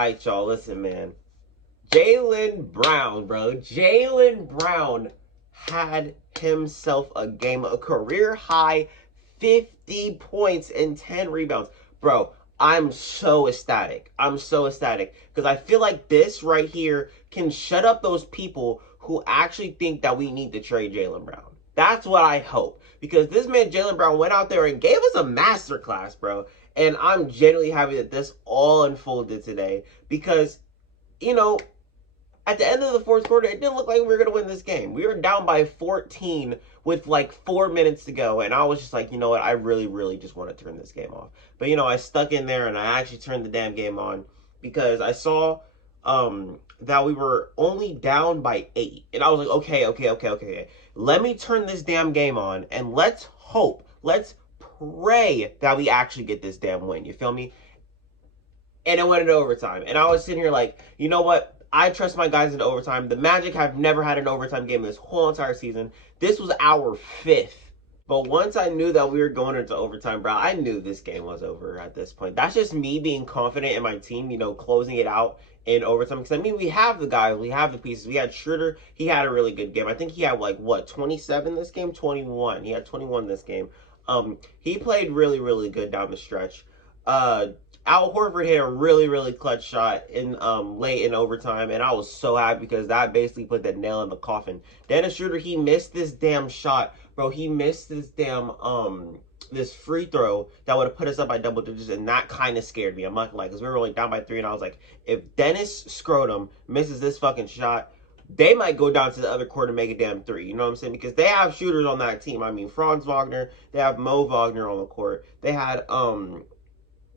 Alright, y'all, listen, man. Jaylen Brown, bro. Jaylen Brown had himself a game, a career high 50 points and 10 rebounds. Bro, I'm so ecstatic. I'm so ecstatic because I feel like this right here can shut up those people who actually think that we need to trade Jaylen Brown. That's what I hope, because this man Jaylen Brown went out there and gave us a masterclass, bro. And I'm genuinely happy that this all unfolded today because, you know, at the end of the fourth quarter, it didn't look like we were going to win this game. We were down by 14 with like 4 minutes to go. And I was just like, you know what? I really, really just want to turn this game off. But, you know, I stuck in there and I actually turned the damn game on because I saw that we were only down by 8. And I was like, okay. Let me turn this damn game on and let's hope, let's pray that we actually get this damn win. You feel me? And it went into overtime. And I was sitting here like, you know what? I trust my guys into overtime. The Magic have never had an overtime game this whole entire season. This was our 5th. But once I knew that we were going into overtime, bro, I knew this game was over at this point. That's just me being confident in my team, you know, closing it out in overtime. Because, I mean, we have the guys. We have the pieces. We had Schroeder. He had a really good game. I think he had, like, what, 27 this game? 21. He had 21 this game. He played really, really good down the stretch. Al Horford hit a really, really clutch shot in late in overtime, and I was so happy because that basically put the nail in the coffin. Dennis Schroeder, he missed this damn shot, bro. He missed this damn this free throw that would have put us up by double digits, and that kind of scared me. I'm not gonna lie, because we were only down by 3, and I was like, if Dennis Scrotum misses this fucking shot, they might go down to the other court and make a damn 3. You know what I'm saying? Because they have shooters on that team. I mean, Franz Wagner, they have Mo Wagner on the court. They had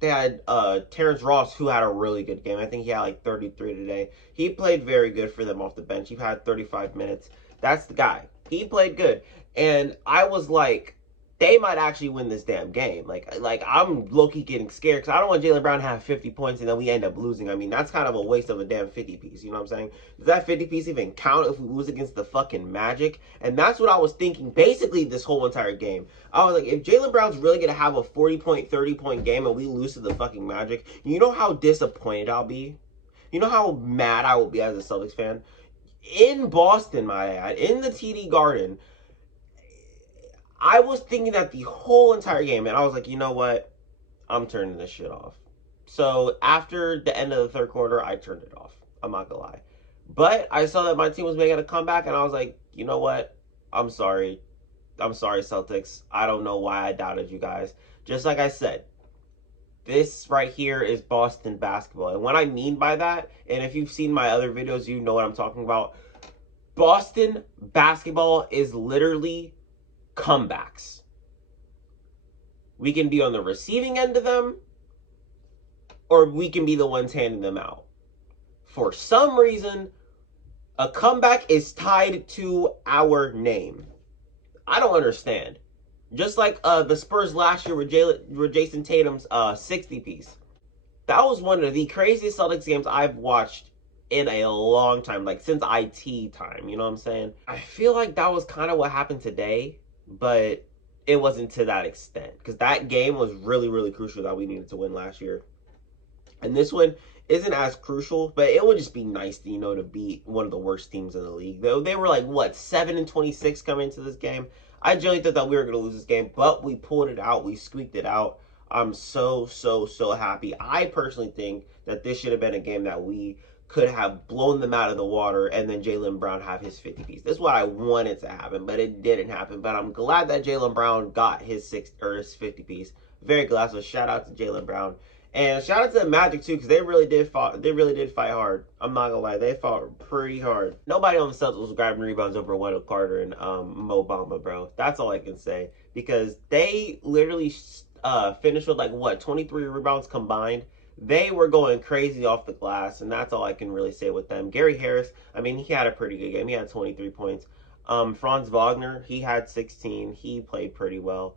Terrence Ross, who had a really good game. I think he had like 33 today. He played very good for them off the bench. He had 35 minutes. That's the guy. He played good. And I was like, they might actually win this damn game. Like I'm low-key getting scared because I don't want Jaylen Brown to have 50 points and then we end up losing. I mean, that's kind of a waste of a damn 50 piece. You know what I'm saying? Does that 50 piece even count if we lose against the fucking Magic? And that's what I was thinking basically this whole entire game. I was like, if Jaylen Brown's really going to have a 40-point, 30-point game and we lose to the fucking Magic, you know how disappointed I'll be? You know how mad I will be as a Celtics fan? In Boston, my ad, in the TD Garden, I was thinking that the whole entire game, and I was like, you know what? I'm turning this shit off. So after the end of the third quarter, I turned it off. I'm not gonna lie. But I saw that my team was making a comeback, and I was like, you know what? I'm sorry. I'm sorry, Celtics. I don't know why I doubted you guys. Just like I said, this right here is Boston basketball. And what I mean by that, and if you've seen my other videos, you know what I'm talking about. Boston basketball is literally comebacks. We can be on the receiving end of them, or we can be the ones handing them out. For some reason, a comeback is tied to our name. I don't understand. Just like the Spurs last year with Jason Tatum's 60 piece. That was one of the craziest Celtics games I've watched in a long time, like since IT time, you know what I'm saying? I feel like that was kind of what happened today, but it wasn't to that extent because that game was really, really crucial that we needed to win last year. And this one isn't as crucial, but it would just be nice to, you know, to beat one of the worst teams in the league. They were like, what, 7-26 coming into this game? I genuinely thought that we were going to lose this game, but we pulled it out. We squeaked it out. I'm so happy. I personally think that this should have been a game that we could have blown them out of the water and then Jaylen Brown have his 50 piece. This is what I wanted to happen, but it didn't happen. But I'm glad that Jaylen Brown got his 50 piece. Very glad. So shout out to Jaylen Brown. And shout out to the Magic too, because they really did fight hard. I'm not gonna lie, they fought pretty hard. Nobody on the Celtics was grabbing rebounds over Wendell Carter and Mo Bamba, bro. That's all I can say. Because they literally finished with like what, 23 rebounds combined. They were going crazy off the glass, and that's all I can really say with them. Gary Harris, I mean, he had a pretty good game. He had 23 points. Franz Wagner, he had 16. He played pretty well.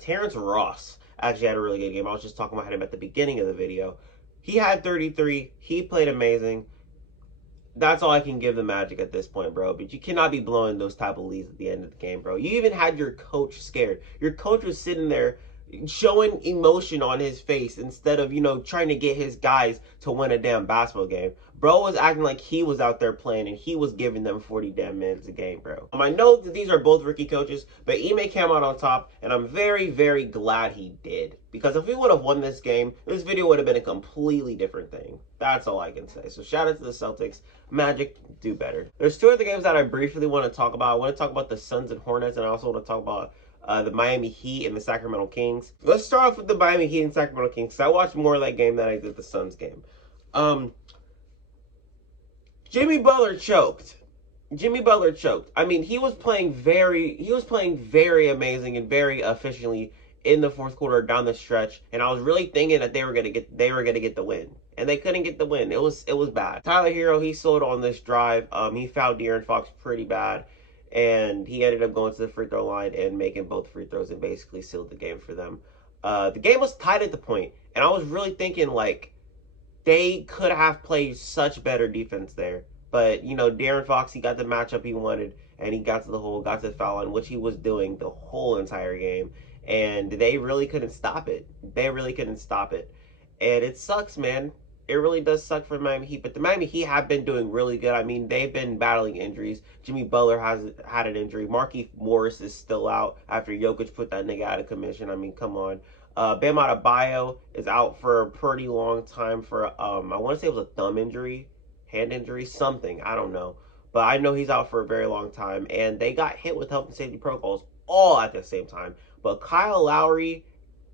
Terrence Ross actually had a really good game. I was just talking about him at the beginning of the video. He had 33. He played amazing. That's all I can give the Magic at this point, bro. But you cannot be blowing those type of leads at the end of the game, bro. You even had your coach scared. Your coach was sitting there showing emotion on his face instead of, trying to get his guys to win a damn basketball game. Bro was acting like he was out there playing and he was giving them 40 damn minutes a game, bro. I know that these are both rookie coaches, but Ime came out on top, and I'm very, very glad he did. Because if we would have won this game, this video would have been a completely different thing. That's all I can say. So shout out to the Celtics. Magic, do better. There's two other games that I briefly want to talk about. I want to talk about the Suns and Hornets, and I also want to talk about the Miami Heat and the Sacramento Kings. Let's start off with the Miami Heat and Sacramento Kings, because I watched more of that game than I did the Suns game. Jimmy Butler choked. Jimmy Butler choked. I mean, he was playing very amazing and very efficiently in the fourth quarter down the stretch, and I was really thinking that they were gonna get the win, and they couldn't get the win. It was bad. Tyler Hero, he sold on this drive. He fouled De'Aaron Fox pretty bad, and he ended up going to the free throw line and making both free throws and basically sealed the game for them. The game was tight at the point, and I was really thinking like they could have played such better defense there. But, De'Aaron Fox, he got the matchup he wanted, and he got to the hole, got to the foul line, which he was doing the whole entire game. And they really couldn't stop it. They really couldn't stop it. And it sucks, man. It really does suck for the Miami Heat. But the Miami Heat have been doing really good. I mean, they've been battling injuries. Jimmy Butler has had an injury. Markieff Morris is still out after Jokic put that nigga out of commission. I mean, come on. Bam Adebayo is out for a pretty long time for, I want to say it was a thumb injury, hand injury, something. I don't know. But I know he's out for a very long time. And they got hit with health and safety protocols all at the same time. But Kyle Lowry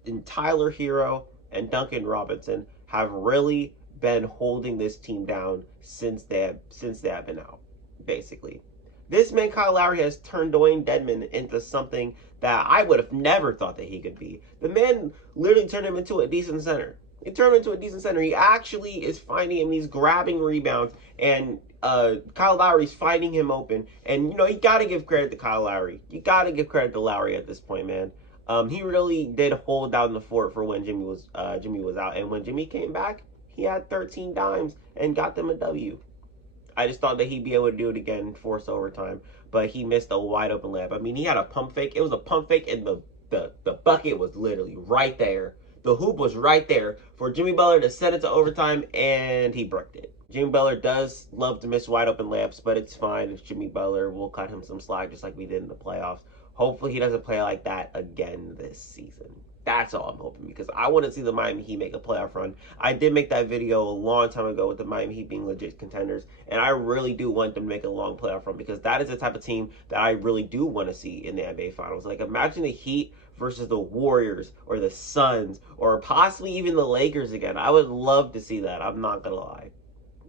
and Tyler Hero and Duncan Robinson have really been holding this team down since they have been out, basically. This man, Kyle Lowry, has turned Dwayne Dedmon into something that I would have never thought that he could be. The man literally turned him into a decent center. He turned him into a decent center. He actually is finding him. He's grabbing rebounds, and Kyle Lowry's finding him open. And, you got to give credit to Kyle Lowry. You got to give credit to Lowry at this point, man. He really did hold down the fort for when Jimmy was out. And when Jimmy came back, he had 13 dimes and got them a W. I just thought that he'd be able to do it again, force overtime, but he missed a wide open layup. I mean, he had a pump fake. It was a pump fake, and the bucket was literally right there. The hoop was right there for Jimmy Butler to send it to overtime, and he bricked it. Jimmy Butler does love to miss wide open layups, but it's fine. It's Jimmy Butler. We'll cut him some slack just like we did in the playoffs. Hopefully he doesn't play like that again this season. That's all I'm hoping, because I want to see the Miami Heat make a playoff run. I did make that video a long time ago with the Miami Heat being legit contenders, and I really do want them to make a long playoff run, because that is the type of team that I really do want to see in the NBA Finals. Like, imagine the Heat versus the Warriors or the Suns or possibly even the Lakers again. I would love to see that. I'm not going to lie.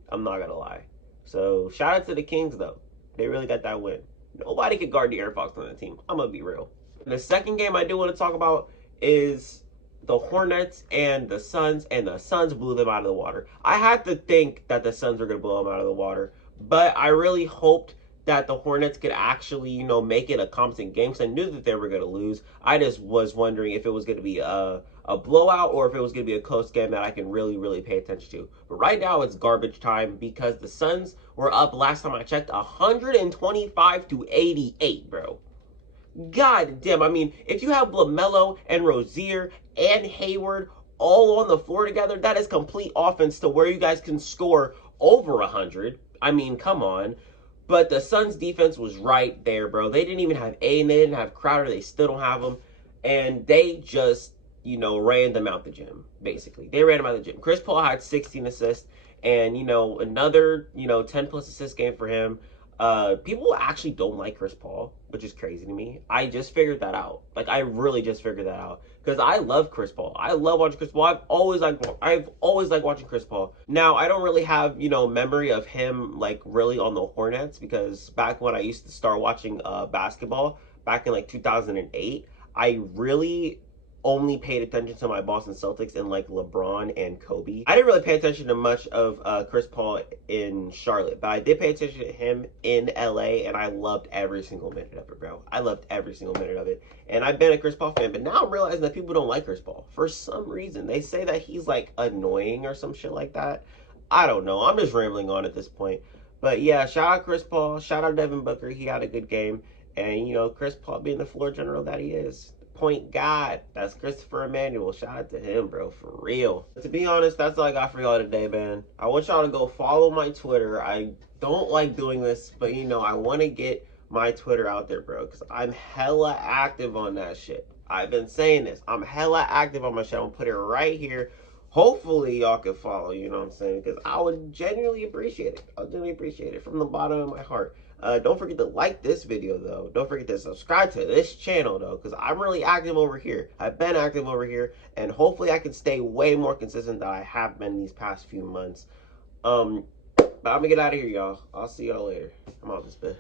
I'm not going to lie. So, shout out to the Kings, though. They really got that win. Nobody could guard De'Aaron Fox on that team. I'm going to be real. The second game I do want to talk about is the Hornets and the Suns blew them out of the water. I had to think that the Suns were going to blow them out of the water, but I really hoped that the Hornets could actually, make it a competent game, because I knew that they were going to lose. I just was wondering if it was going to be a blowout or if it was going to be a close game that I can really, really pay attention to. But right now it's garbage time, because the Suns were up, last time I checked, 125-88, bro. God damn, I mean, if you have LaMelo and Rozier and Hayward all on the floor together, that is complete offense to where you guys can score over 100. I mean, come on. But the Suns defense was right there, bro. They didn't even have Aiden, they didn't have Crowder, they still don't have him. And they just, ran them out the gym, basically. They ran them out the gym. Chris Paul had 16 assists, and, another, 10-plus assist game for him. People actually don't like Chris Paul, which is crazy to me. I just figured that out. Like, I really just figured that out, because I love Chris Paul. I love watching Chris Paul. I've always liked watching Chris Paul. Now, I don't really have, memory of him, like, really on the Hornets, because back when I used to start watching basketball, back in, like, 2008, I really only paid attention to my Boston Celtics and like LeBron and Kobe. I didn't really pay attention to much of Chris Paul in Charlotte, but I did pay attention to him in LA, and I loved every single minute of it, bro. I loved every single minute of it. And I've been a Chris Paul fan, but now I'm realizing that people don't like Chris Paul for some reason. They say that he's like annoying or some shit like that. I don't know. I'm just rambling on at this point. But yeah, shout out Chris Paul. Shout out Devin Booker. He had a good game. And, Chris Paul being the floor general that he is. point God. That's Christopher Emmanuel. Shout out to him, bro, for real. To be honest, that's all I got for y'all today, man. I want y'all to go follow my Twitter. I don't like doing this, but you know, I want to get my Twitter out there, bro, because I'm hella active on that shit. I've been saying this. I'm hella active on my shit. I'm gonna put it right here. Hopefully y'all can follow, you know what I'm saying? Because I would genuinely appreciate it. I'll genuinely appreciate it from the bottom of my heart. Don't forget to like this video, though. Don't forget to subscribe to this channel, though, because I'm really active over here. I've been active over here, and hopefully I can stay way more consistent than I have been these past few months. But I'm going to get out of here, y'all. I'll see y'all later. I'm out this bit.